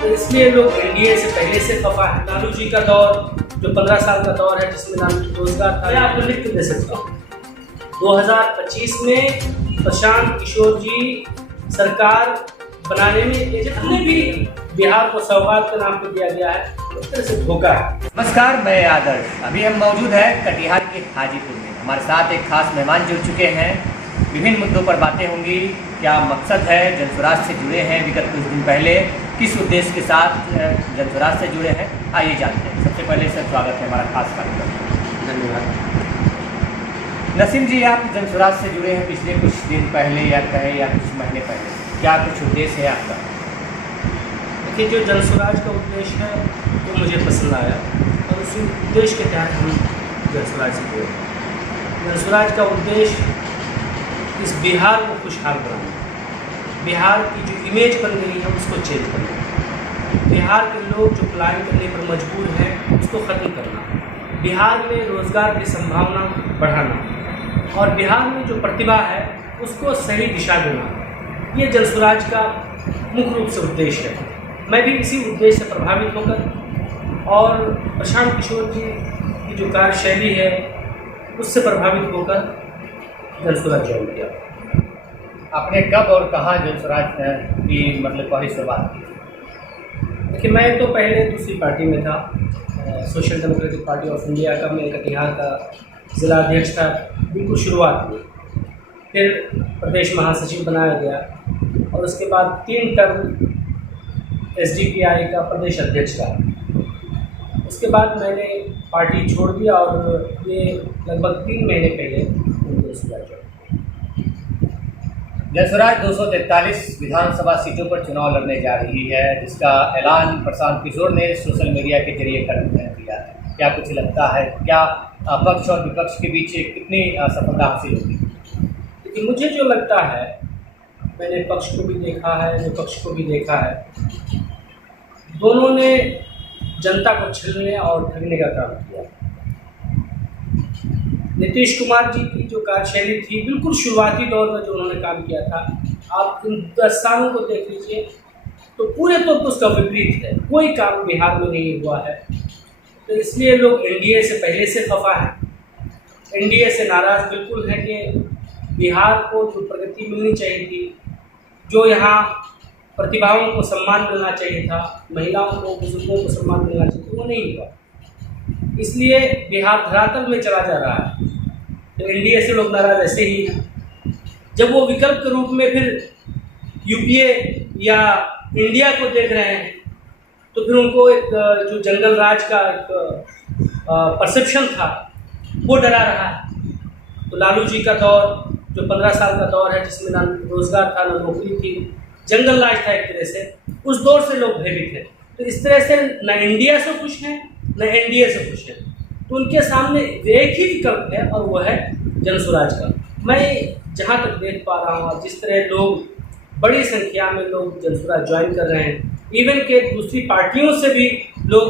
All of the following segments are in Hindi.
तो इसलिए लोग एनडीए से पहले से खफा है। लालू जी का दौर जो 15 साल का दौर है जिसमें नाम रोजगार था, मैं आपको लिख के दे सकता हूँ। 2025 में प्रशांत किशोर जी सरकार बनाने में ये जितने भी बिहार को सौगात के नाम पे दिया गया है उस तरह से धोखा है। नमस्कार, मैं आदर्श। अभी हम मौजूद हैं कटिहार के हाजीपुर में। हमारे साथ एक खास मेहमान जुड़ चुके हैं। विभिन्न मुद्दों पर बातें होंगी। क्या मकसद है, जनस्वराज से जुड़े हैं विगत कुछ दिन पहले, किस उद्देश्य के साथ जनस्वराज से जुड़े हैं, आइए जानते हैं। सबसे पहले सर स्वागत है हमारा खास कार्यक्रम। धन्यवाद। नसीम जी, आप जनस्वराज से जुड़े हैं पिछले कुछ दिन पहले या कहें या कुछ महीने पहले, क्या कुछ उद्देश्य है आपका? देखिए, जो जनस्वराज का उद्देश्य है वो मुझे पसंद आया और उसी उद्देश्य के तहत हम जनस्वराज से जुड़े। जनस्वराज का उद्देश्य इस बिहार को खुशहाल बनाना, बिहार की जो इमेज बन गई है उसको चेंज करना, बिहार के लोग जो पलायन करने पर मजबूर हैं उसको ख़त्म करना, बिहार में रोज़गार की संभावना बढ़ाना और बिहार में जो प्रतिभा है उसको सही दिशा देना। ये जनस्वराज का मुख्य रूप से उद्देश्य है। मैं भी इसी उद्देश्य से प्रभावित होकर और प्रशांत किशोर जी की जो कार्यशैली है उससे प्रभावित होकर जनस्वराज ज्वाइन किया। आपने कब और कहाँ जनस्वराज की पहली शुरुआत की? देखिए, मैं तो पहले दूसरी पार्टी में था, social democratic party of India का। मैं कटिहार का जिला अध्यक्ष था बिल्कुल शुरुआत में। फिर प्रदेश महासचिव बनाया गया और उसके बाद 3 टर्म एसडीपीआई का प्रदेश अध्यक्ष था। उसके बाद मैंने पार्टी छोड़ दिया और ये लगभग 3 महीने पहले जनस्वराज 243 विधानसभा सीटों पर चुनाव लड़ने जा रही है, जिसका ऐलान प्रशांत किशोर ने सोशल मीडिया के जरिए कर दिया है। क्या कुछ लगता है, क्या पक्ष और विपक्ष के बीच कितनी सफलता हासिल होगी? लेकिन मुझे जो लगता है, मैंने पक्ष को भी देखा है, विपक्ष को भी देखा है, दोनों ने जनता को छलने और ठगने का काम किया। नीतीश कुमार जी की जो कार्यशैली थी बिल्कुल शुरुआती दौर में जो उन्होंने काम किया था, आप इन 10 सालों को देख लीजिए तो पूरे तौर पर उसका विपरीत है। कोई काम बिहार में नहीं हुआ है। तो इसलिए लोग एनडीए से पहले से खफा हैं, एनडीए से नाराज़ बिल्कुल है कि बिहार को जो प्रगति मिलनी चाहिए थी, जो यहाँ प्रतिभाओं को सम्मान मिलना चाहिए था, महिलाओं को, बुजुर्गों को सम्मान मिलना चाहिए था, वो नहीं हुआ। इसलिए बिहार धरातल में चला जा रहा है। तो एनडीए से लोग नाराज ऐसे ही हैं। जब वो विकल्प के रूप में फिर यूपीए या इंडिया को देख रहे हैं तो फिर उनको एक जो जंगल राज का एक परसेप्शन था वो डरा रहा है। तो लालू जी का दौर जो 15 साल का दौर है जिसमें ना रोजगार था, ना नौकरी थी, जंगल राज था एक तरह से, उस दौर से लोग भयभीत हैं। तो इस तरह से न इंडिया से खुश हैं न एनडीए से खुश हैं। तो उनके सामने एक ही विकल्प है और वो है जनस्वराज का। मैं जहाँ तक देख पा रहा हूँ, जिस तरह लोग बड़ी संख्या में लोग जनस्वराज ज्वाइन कर रहे हैं, इवन के दूसरी पार्टियों से भी लोग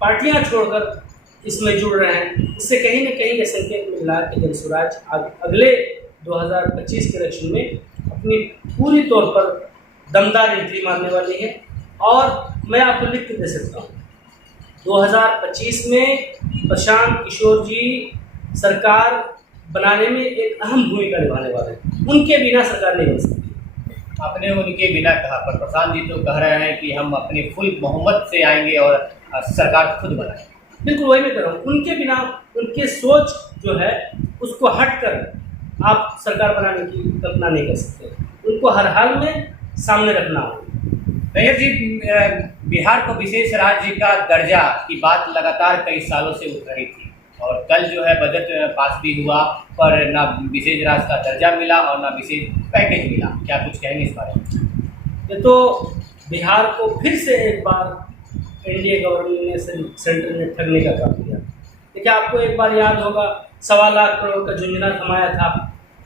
पार्टियाँ छोड़कर इसमें जुड़ रहे हैं, इससे कहीं ना कहीं ये संकेत मिल रहा है कि जनस्वराज अगले 2025 के इलेक्शन में अपनी पूरी तौर पर दमदार एंट्री मारने वाली है। और मैं आपको लिख के दे सकता हूँ, 2025 में प्रशांत किशोर जी सरकार बनाने में एक अहम भूमिका निभाने वाले हैं। उनके बिना सरकार नहीं बन सकती। आपने उनके बिना कहा, पर प्रशांत जी तो कह रहे हैं कि हम अपने फुल बहुमत से आएंगे और सरकार खुद बनाएंगे। बिल्कुल वही मैं कह रहा हूँ। उनके बिना, उनके सोच जो है उसको हटकर आप सरकार बनाने की कल्पना नहीं कर सकते। उनको हर हाल में सामने रखना होगा। नैयर जी, बिहार को विशेष राज्य का दर्जा की बात लगातार कई सालों से उठ रही थी और कल जो है बजट पास भी हुआ, पर ना विशेष राज्य का दर्जा मिला और ना विशेष पैकेज मिला। क्या कुछ कहेंगे इस बारे में? ये तो बिहार को फिर से एक बार एनडीए गवर्नमेंट ने, सेंटर ने ठगने का काम किया। देखिए, आपको एक बार याद होगा 1.25 लाख करोड़ का झुंझुना थमाया था,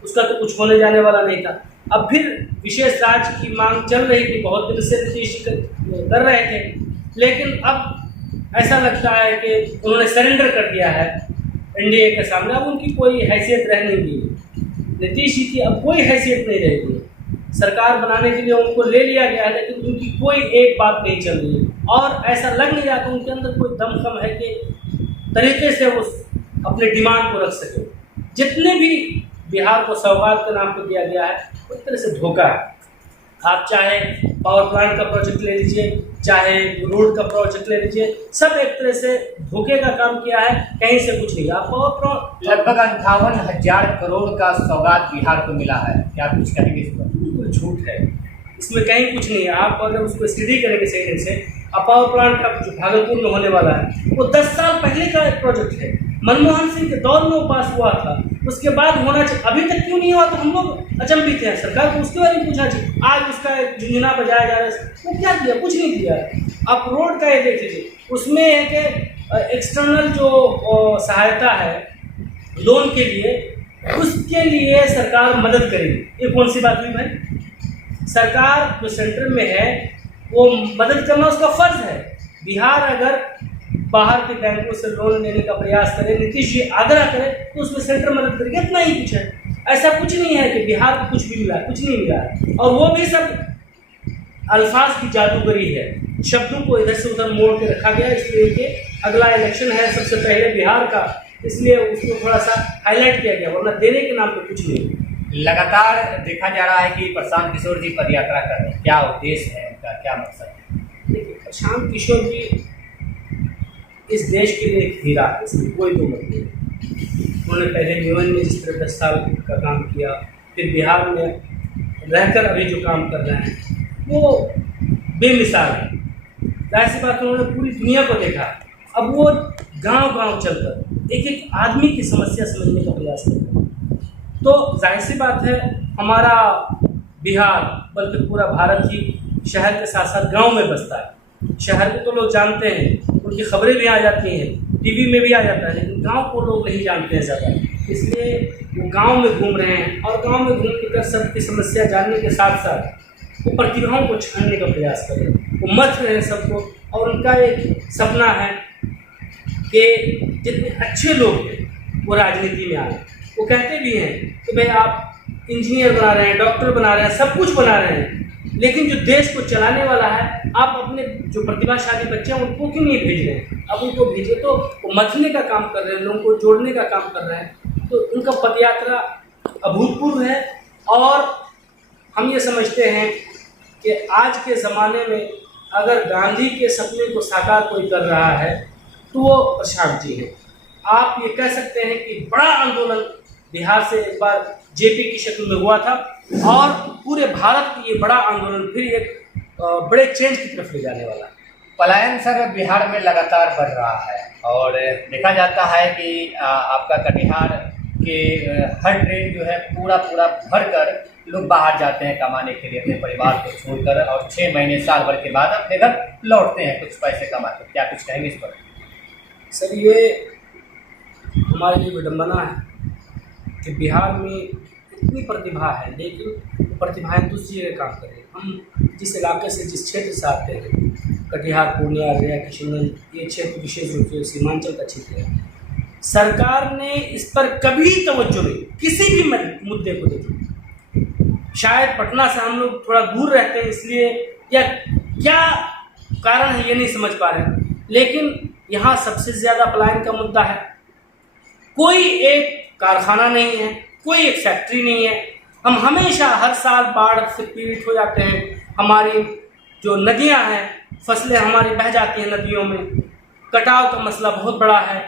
उसका तो कुछ होने जाने वाला नहीं था। अब फिर विशेष राज्य की मांग चल रही थी, बहुत दिन से नीतीश कर रहे थे, लेकिन अब ऐसा लगता है कि उन्होंने सरेंडर कर दिया है एनडीए के सामने। अब उनकी कोई हैसियत रह नहीं गई। नीतीश जी की अब कोई हैसियत नहीं रहेगी। सरकार बनाने के लिए उनको ले लिया गया है, लेकिन उनकी कोई एक बात नहीं चल रही है और ऐसा लग नहीं रहा कि उनके अंदर कोई दमखम है कि तरीके से वो अपने डिमांड को रख सके। जितने भी बिहार को सौगात के नाम पे दिया गया है वो एक तरह से धोखा है। आप चाहे पावर प्लांट का प्रोजेक्ट ले लीजिए, चाहे रोड का प्रोजेक्ट ले लीजिए, सब एक तरह से धोखे का काम किया है, कहीं से कुछ नहीं। आप पावर लगभग 58,000 करोड़ का सौगात बिहार को मिला है, क्या कुछ कहेंगे इस पर? बिल्कुल झूठ है, इसमें कहीं कुछ नहीं है। आप अगर उसको स्टडी करेंगे सही ढंग से, पावर प्लांट का जो भागलपुर में होने वाला है वो 10 साल पहले का एक प्रोजेक्ट है। मनमोहन सिंह के दौर में वो पास हुआ था, उसके बाद होना चाहिए, अभी तक क्यों नहीं हुआ? तो हम लोग अचंभित हैं। सरकार को उसके बारे में पूछना चाहिए। आज उसका झुंझुना बजाया जा रहा है, वो क्या दिया? कुछ नहीं दिया। आप रोड का ये देख लीजिए, उसमें है कि एक्सटर्नल जो सहायता है लोन के लिए, उसके लिए सरकार मदद करेगी। ये कौन सी बात हुई भाई? सरकार जो सेंटर में है वो मदद करना उसका फर्ज है। बिहार अगर बाहर के बैंकों से लोन लेने का प्रयास करे, नीतीश जी आग्रह करे, तो उसमें सेंटर मदद करेगा, इतना ही कुछ है। ऐसा कुछ नहीं है कि बिहार को कुछ भी मिला, कुछ नहीं मिला है। और वो भी सब अल्फाज की जादूगरी है, शब्दों को इधर से उधर मोड़ के रखा गया, इसलिए कि अगला इलेक्शन है सबसे पहले बिहार का, इसलिए उसको थोड़ा सा हाईलाइट किया गया, वरना देने के नाम पे कुछ नहीं। लगातार देखा जा रहा है कि प्रशांत किशोर जी पद यात्रा कर रहे हैं, क्या उद्देश्य है उनका, क्या मकसद है? देखिए, प्रशांत किशोर जी इस देश के लिए एक हीरा है, इसमें कोई दो मत नहीं। उन्होंने पहले यूएन में जिस तरह 10 साल का काम किया, फिर बिहार में रहकर अभी जो काम कर रहे हैं वो बेमिसाल है। जाहिर सी बात, उन्होंने पूरी दुनिया को देखा। अब वो गांव-गांव चलकर एक एक आदमी की समस्या समझने का प्रयास करते हैं। तो जाहिर सी बात है, हमारा बिहार बल्कि पूरा भारत ही शहर के साथ साथ गाँव में बसता है। शहर को तो लोग जानते हैं, उनकी खबरें भी आ जाती हैं, टीवी में भी आ जाता है, लेकिन गांव को लोग नहीं जानते हैं ज़्यादा। इसलिए वो गांव में घूम रहे हैं और गांव में घूम कर सबकी समस्या जानने के साथ साथ वो प्रतिभाओं को छानने का प्रयास कर रहे हैं। वो मथ रहे हैं सबको, और उनका एक सपना है कि जितने अच्छे लोग हैं वो राजनीति में आए। वो कहते भी हैं कि भाई आप इंजीनियर बना रहे हैं, डॉक्टर बना रहे हैं, सब कुछ बना रहे हैं, लेकिन जो देश को चलाने वाला है, आप अपने जो प्रतिभाशाली बच्चे हैं उनको क्यों नहीं भेज रहे हैं? अब उनको भेजे तो वो मथने का काम कर रहे हैं, लोगों को जोड़ने का काम कर रहे हैं। तो उनका पदयात्रा अभूतपूर्व है, और हम ये समझते हैं कि आज के ज़माने में अगर गांधी के सपने को साकार कोई कर रहा है तो वो प्रशांत जी हैं। आप ये कह सकते हैं कि बड़ा आंदोलन बिहार से एक बार जेपी की शक्ल में हुआ था, और पूरे भारत की ये बड़ा आंदोलन फिर एक बड़े चेंज की तरफ ले जाने वाला है। पलायन सर बिहार में लगातार बढ़ रहा है, और देखा जाता है कि आपका कटिहार के हर ट्रेन जो है पूरा भर कर लोग बाहर जाते हैं कमाने के लिए अपने परिवार को छोड़कर, और 6 महीने साल भर के बाद अपने घर लौटते हैं कुछ पैसे कमाकर। क्या कुछ कहेंगे इस पर? सर, ये हमारे लिए विडम्बना है कि बिहार में इतनी प्रतिभा है, लेकिन प्रतिभाएं दूसरी जगह काम कर रही हैं। हम जिस इलाके से, जिस क्षेत्र से आते हैं, कटिहार, पूर्णिया, अररिया, किशनगंज, ये क्षेत्र विशेष रूप से सीमांचल का क्षेत्र है। सरकार ने इस पर कभी तवज्जो नहीं, किसी भी मुद्दे को देखिए। शायद पटना से हम लोग थोड़ा दूर रहते हैं इसलिए, या क्या कारण है ये नहीं समझ पा रहे हैं, लेकिन यहाँ सबसे ज़्यादा पलायन का मुद्दा है। कोई एक कारखाना नहीं है, कोई एक फैक्ट्री नहीं है। हम हमेशा हर साल बाढ़ से पीड़ित हो जाते हैं। हमारी जो नदियां हैं, फसलें हमारी बह जाती हैं नदियों में, कटाव का मसला बहुत बड़ा है।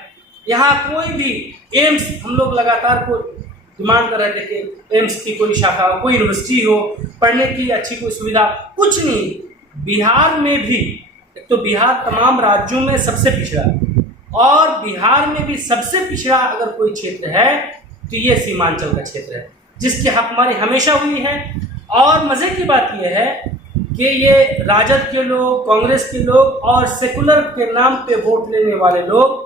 यहाँ कोई भी एम्स, हम लोग लगातार को डिमांड कर रहे थे कि एम्स की कोई शाखा, कोई यूनिवर्सिटी हो, पढ़ने की अच्छी कोई सुविधा, कुछ नहीं। बिहार में भी, एक तो बिहार तमाम राज्यों में सबसे पिछड़ा, और बिहार में भी सबसे पिछड़ा अगर कोई क्षेत्र है तो ये सीमांचल का क्षेत्र है, जिसकी हकमारी हमेशा हुई है। और मज़े की बात यह है कि ये राजद के लोग, कांग्रेस के लोग और सेकुलर के नाम पे वोट लेने वाले लोग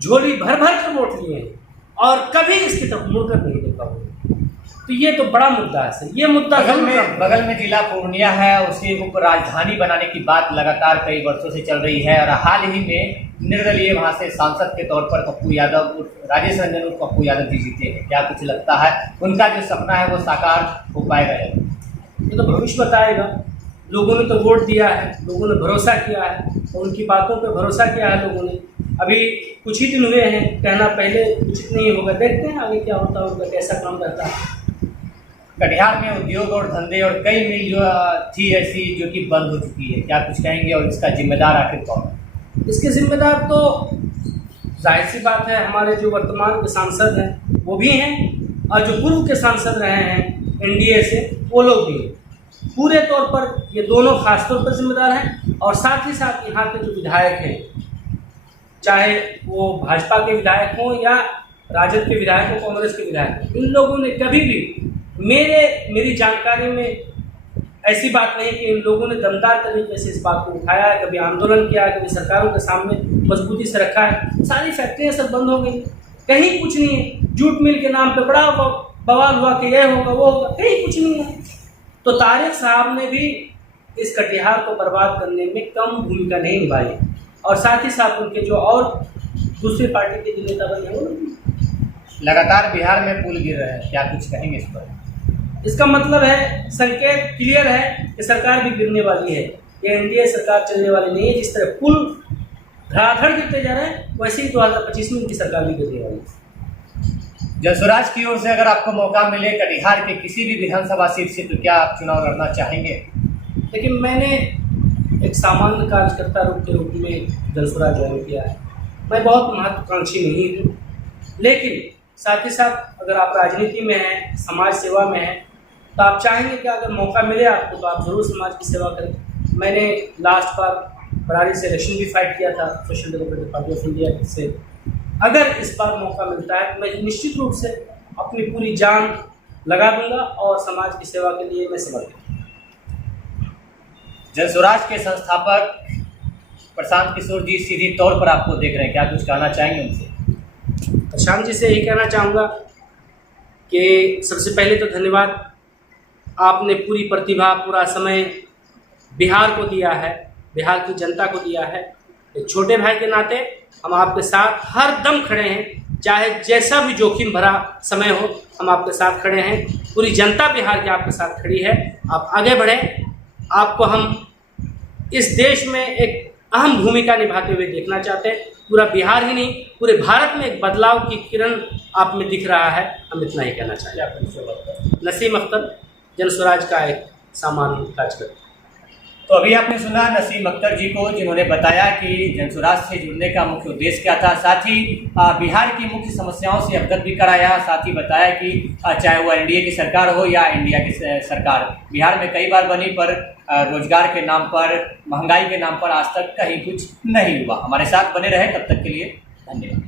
झोली भर कर वोट लिए हैं, और कभी इसकी तरफ मुड़कर नहीं देखा हुआ। तो ये तो बड़ा मुद्दा है सर। ये मुद्दा बगल में जिला पूर्णिया है, उसे उप राजधानी बनाने की बात लगातार कई वर्षों से चल रही है, और हाल ही में निर्दलीय वहाँ से सांसद के तौर पर पप्पू यादव, राजेश रंजन उर्फ पप्पू यादव जी जीते हैं। क्या कुछ लगता है उनका जो सपना है वो साकार हो पाएगा? ये तो भविष्य बताएगा। लोगों ने तो वोट दिया है, लोगों ने भरोसा किया है और उनकी बातों पे भरोसा किया है लोगों ने। अभी कुछ ही दिन हुए हैं, कहना पहले उचित नहीं होगा। देखते हैं आगे क्या होता है, उनका कैसा काम रहता है। कटिहार में उद्योग और धंधे और कई मिल जो थी ऐसी जो कि बंद हो चुकी है, क्या कुछ कहेंगे और इसका जिम्मेदार आखिर कौन है? इसके जिम्मेदार तो जाहिर सी बात है हमारे जो वर्तमान के सांसद हैं वो भी हैं और जो पूर्व के सांसद रहे हैं एनडीए से वो लोग भी हैं। पूरे तौर पर ये दोनों खास तौर पर जिम्मेदार हैं और साथ ही साथ यहाँ के जो विधायक हैं, चाहे वो भाजपा के विधायक हों या राजद के विधायक हों, कांग्रेस के विधायक हों, इन लोगों ने कभी भी मेरी जानकारी में ऐसी बात नहीं कि इन लोगों ने दमदार तरीके से इस बात को उठाया है, कभी आंदोलन किया है, कभी सरकारों के सामने मजबूती से रखा है। सारी फैक्ट्रियाँ सब बंद हो गई, कहीं कुछ नहीं है। जूट मिल के नाम पे बड़ा बवाल हुआ कि यह होगा वो होगा, कहीं कुछ नहीं है। तो तारिक साहब ने भी इस कटिहार को बर्बाद करने में कम भूमिका नहीं निभाई और साथ ही साथ उनके जो और दूसरी पार्टी के जो नेता बने हैं वो लगातार बिहार में पुल गिर रहे हैं, क्या कुछ कहेंगे इस पर? इसका मतलब है, संकेत क्लियर है कि सरकार भी गिरने वाली है। ये एनडीए सरकार चलने वाली नहीं है। जिस तरह पुल धड़ाधड़ गिरते जा रहे हैं वैसे ही 2025 में उनकी सरकार भी गिरने वाली है। जनसुराज की ओर से अगर आपको मौका मिले कटिहार के किसी भी विधानसभा सीट से, तो क्या आप चुनाव लड़ना चाहेंगे? लेकिन मैंने एक सामान्य कार्यकर्ता के रूप में जनसुराज ज्वाइन किया है। मैं बहुत महत्वाकांक्षी नहीं हूँ, लेकिन साथ ही साथ अगर आप राजनीति में हैं, समाज सेवा में हैं, तो आप चाहेंगे कि अगर मौका मिले आपको तो आप ज़रूर समाज की सेवा करें। मैंने लास्ट बार बरारी से इलेक्शन भी फाइट किया था social democratic party of India से। अगर इस बार मौका मिलता है तो मैं निश्चित रूप से अपनी पूरी जान लगा दूंगा और समाज की सेवा के लिए मैं समर्पित हूँ। जनसुराज के संस्थापक प्रशांत किशोर जी सीधे तौर पर आपको देख रहे हैं, क्या कुछ कहना चाहेंगे उनसे? प्रशांत जी से यही कहना चाहूँगा कि सबसे पहले तो धन्यवाद। आपने पूरी प्रतिभा, पूरा समय बिहार को दिया है, बिहार की जनता को दिया है। एक छोटे भाई के नाते हम आपके साथ हर दम खड़े हैं, चाहे जैसा भी जोखिम भरा समय हो हम आपके साथ खड़े हैं। पूरी जनता बिहार की आपके साथ खड़ी है। आप आगे बढ़ें। आपको हम इस देश में एक अहम भूमिका निभाते हुए देखना चाहते हैं। पूरा बिहार ही नहीं, पूरे भारत में एक बदलाव की किरण आप में दिख रहा है। हम इतना ही कहना चाहेंगे। नसीम अख्तर, जनसुराज का एक सामान्य कार्यकर्ता। तो अभी आपने सुना नसीम अख्तर जी को, जिन्होंने बताया कि जनसुराज से जुड़ने का मुख्य उद्देश्य क्या था। साथ ही बिहार की मुख्य समस्याओं से अवगत भी कराया। साथ ही बताया कि चाहे वो एनडीए की सरकार हो या इंडिया की सरकार, बिहार में कई बार बनी पर रोजगार के नाम पर, महंगाई के नाम पर आज तक कहीं कुछ नहीं हुआ। हमारे साथ बने रहे, तब तक के लिए धन्यवाद।